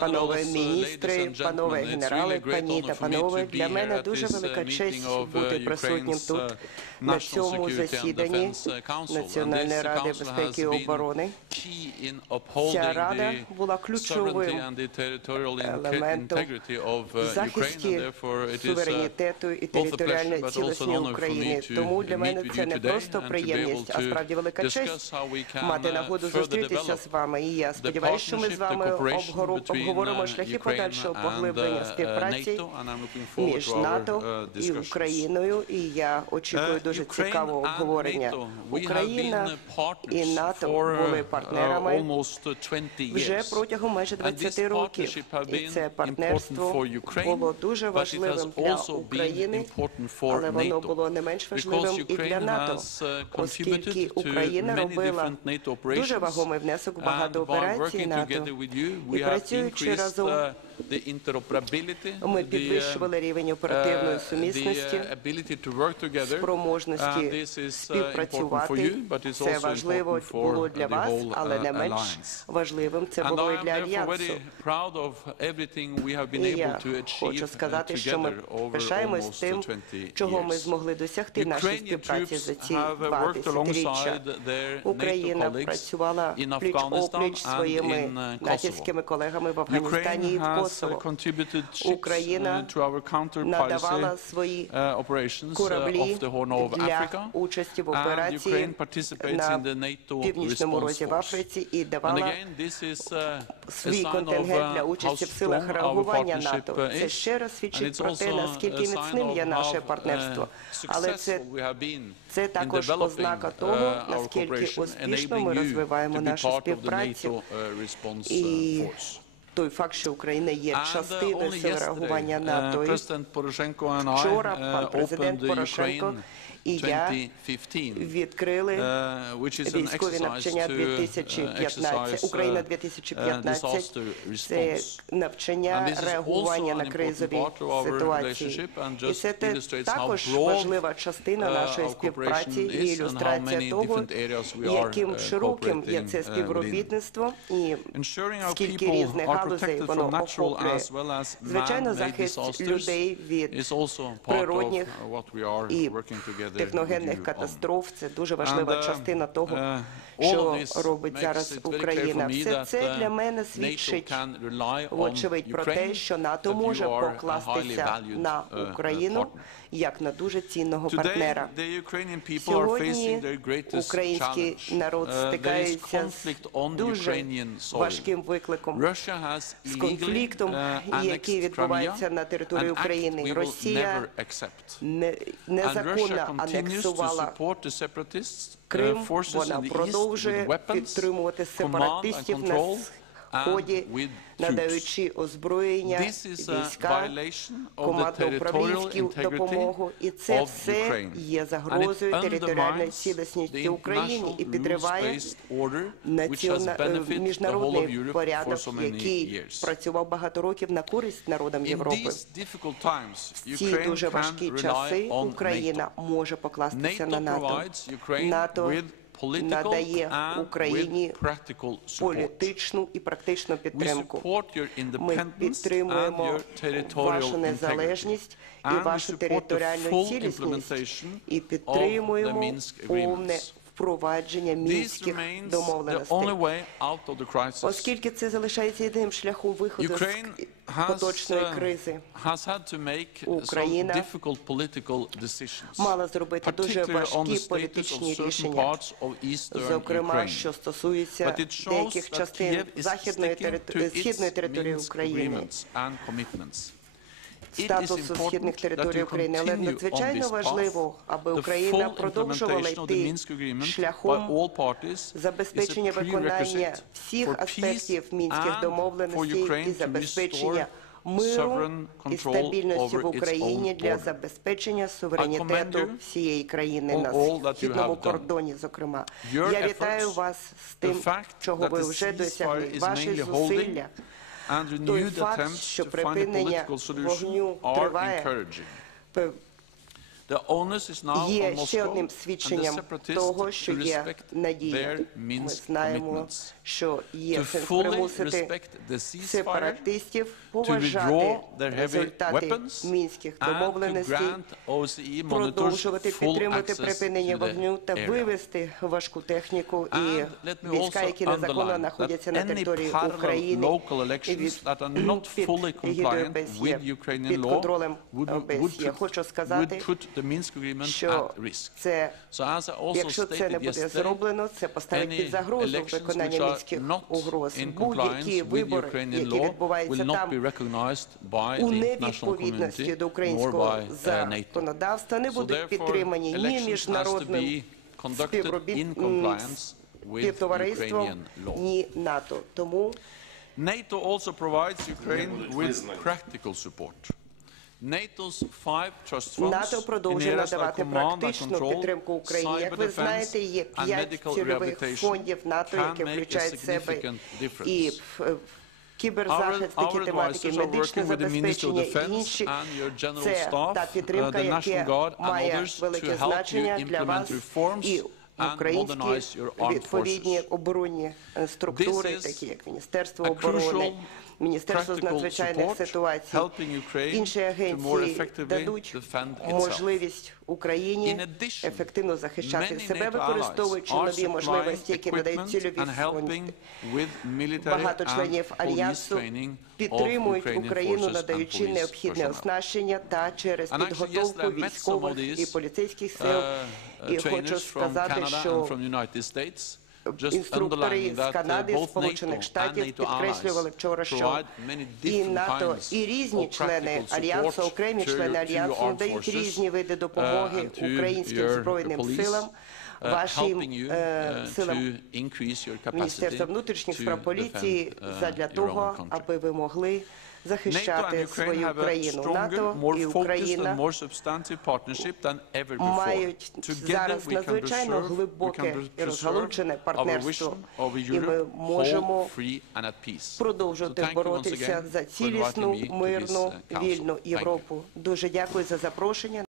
Панове міністри, панове генерали, пані та панове, для мене дуже велика честь бути присутнім тут на цьому засіданні Національної ради безпеки і оборони. Ця рада була ключовим елементом в захисті суверенітету і територіальної цілісності України. Тому для мене це не просто приємність, а справді велика честь мати нагоду зустрітися з вами. І я сподіваюся, що ми з вами обговоримо шляхи подальшого поглиблення співпраці між НАТО і Україною. І я очікую дуже цікавого обговорення. Україна і НАТО були партнерами вже протягом майже 20 років. І це партнерство було дуже важливим для України, але воно було не менш важливим і для НАТО, оскільки Україна робила дуже вагомий внесок в багато операцій НАТО. І працюючи разом, ми підвищували рівень оперативної сумісності, спроможності співпрацювати. Це важливо було для вас, але не менш важливим це було і для Альянсу. І я хочу сказати, що ми пишаємось тим, чого ми змогли досягти в нашій співпраці за ці два десятиріччя. Україна працювала пліч-опліч своїми натівськими колегами в Афганістані і в Косово. Україна надавала свої кораблі для участі в операції на Північному розі в Африці і давала свій контингент для участі в силах реагування НАТО. Це ще раз свідчить про те, наскільки міцним є наше партнерство. Але це це також ознака того, наскільки успішно ми розвиваємо нашу співпрацю. І той факт, що Україна є частиною сил реагування НАТО. Вчора пан президент Порошенко і я відкрили військові навчання 2015, Україна 2015, це навчання реагування на кризові ситуації. І це також важлива частина нашої співпраці і ілюстрація того, яким широким є це співробітництво і скільки різних галузей воно охоплює. Звичайно, захист людей від природних і техногенних катастроф це дуже важлива частина того, що робить зараз Україна. Все це для мене свідчить вочевидь про те, що НАТО може покластися на Україну як на дуже цінного партнера. Сьогодні український народ стикається з дуже важким викликом, з конфліктом, який відбувається на території України. Росія незаконно анексувала Крим, вона продовжує підтримувати сепаратистів на сході, надаючи озброєння, війська, командно-управлінську допомогу. І це все є загрозою територіальної цілісності України і підриває міжнародний порядок, який працював багато років на користь народам Європи. В ці дуже важкі часи Україна може покластися на НАТО. НАТО надає Україні політичну і практичну підтримку. Ми підтримуємо вашу незалежність і вашу територіальну цілісність. і підтримуємо повне впровадження мінських домовленостей. Оскільки це залишається єдиним шляхом виходу з поточної кризи. Україна мала зробити дуже важкі політичні рішення, зокрема, що стосується деяких частин західної території, східної території України статусу східних територій України, але надзвичайно важливо, аби Україна продовжувала йти шляхом забезпечення виконання всіх аспектів мінських домовленостей і забезпечення миру і стабільності в Україні для забезпечення суверенітету всієї країни на східному кордоні. Зокрема, я вітаю вас з тим, чого ви вже досягли. Ваші зусилля той факт, що припинення вогню триває, є ще одним свідченням того, що є надія. Ми знаємо, що є сенс примусити сепаратистів поважати результати мінських домовленостей, monitors продовжувати full підтримувати припинення вогню та вивести важку техніку і війська, які незаконно знаходяться на території України that під контролем ОБСЄ. Хочу сказати, would put the Minsk agreement що at risk. це So as I also Якщо це не stated буде yesterday, зроблено, це поставить any під загрозу elections виконання which are мінських not угроз. in Будь-які compliance with вибори, Ukrainian які law, відбуваються will not там be recognized by у the international невідповідності community до nor українського by uh, NATO. законодавства, не So будуть therefore, підтримані ні elections has to міжнародним be conducted in compliance with співтовариством, Ukrainian law. ні НАТО. Тому NATO also provides Ukraine with practical support. НАТО продовжує надавати практичну підтримку Україні. Як ви знаєте, є п'ять цільових фондів НАТО, які включають в себе і е, кіберзахист, такі тематики, медичне забезпечення і інші. Це та підтримка, uh, яка має велике значення для вас і українські відповідні оборонні е, структури, такі як Міністерство оборони, Міністерство з надзвичайних ситуацій, інші агенції дадуть можливість Україні ефективно захищати себе, використовуючи нові можливості, які надають цільові фонди. Багато членів альянсу підтримують Україну, надаючи необхідне оснащення та через підготовку військових і поліцейських сил. uh, І хочу сказати, що інструктори з uh, Канади, both Сполучених Штатів підкреслювали вчора, що і НАТО, і різні члени альянсу, окремі члени альянсу надають різні види uh, допомоги українським збройним силам, uh, вашим е, uh, силам Міністерства внутрішніх справ поліції uh, задля того, аби ви могли NATO захищати свою країну. НАТО і Україна мають зараз надзвичайно глибоке і our партнерство, і ми можемо продовжувати боротися за цілісну, мирну, uh, вільну. Європу. Дуже дякую за запрошення.